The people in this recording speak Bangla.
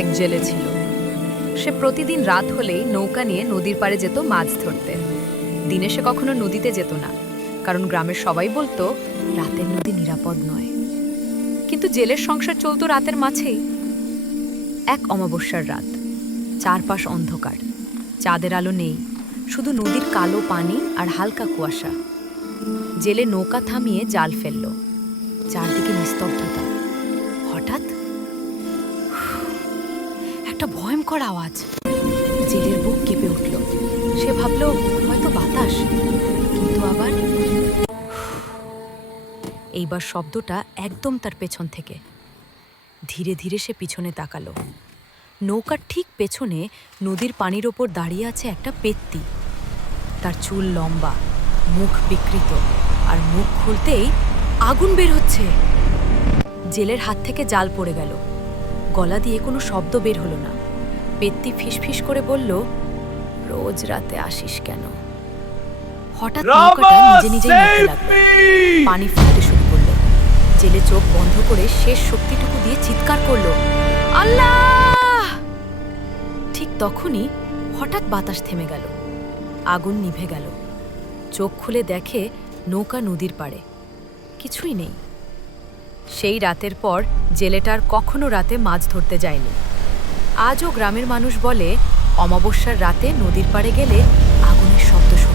এক জেলে ছিল। সে প্রতিদিন রাত হলেই নৌকা নিয়ে নদীর পাড়ে যেত মাছ ধরতে। দিনে সে কখনো নদীতে যেত না, কারণ গ্রামের সবাই বলতো রাতের নদী নিরাপদ নয়। কিন্তু জেলের সংসার চলতো রাতের মাঝেই। এক অমাবস্যার রাত, চারপাশ অন্ধকার, চাঁদের আলো নেই, শুধু নদীর কালো পানি আর হালকা কুয়াশা। জেলে নৌকা থামিয়ে জাল ফেলল। চারদিকে নিস্তব্ধতা। হঠাৎ একটা ভয়ঙ্কর আওয়াজ। জেলের বুক কেঁপে উঠল। সে ভাবল হয়তো বাতাস, কিন্তু আবার এইবার শব্দটা একদম তার পেছন থেকে। ধীরে ধীরে সে পিছনে তাকালো। নৌকার ঠিক পেছনে নদীর পানির ওপর দাঁড়িয়ে আছে একটা পেত্তি। তার চুল লম্বা, মুখ বিকৃত, আর মুখ খুলতেই আগুন বের হচ্ছে। জেলের হাত থেকে জাল পড়ে গেল। গলা দিয়ে কোনো শব্দ বের হলো না। পেত্তি ফিসফিস করে বলল, রোজ রাতে আসিস কেন? হঠাৎ নৌকাটা নিজে নিজেই নড়তে লাগলো। পানি ফুটতে শুরু করলো। জেলে চোখ বন্ধ করে শেষ শক্তিটুকু দিয়ে চিৎকার করলো, আল্লাহ! ঠিক তখনই হঠাৎ বাতাস থেমে গেল। আগুন নিভে গেল। চোখ খুলে দেখে নৌকা নদীর পাড়ে, কিছুই নেই। সেই রাতের পর জেলেটার কখনো রাতে মাছ ধরতে যায়নি। আজও গ্রামের মানুষ বলে অমাবস্যার রাতে নদীর পাড়ে গেলে আগুনের শব্দ শোনা যায়।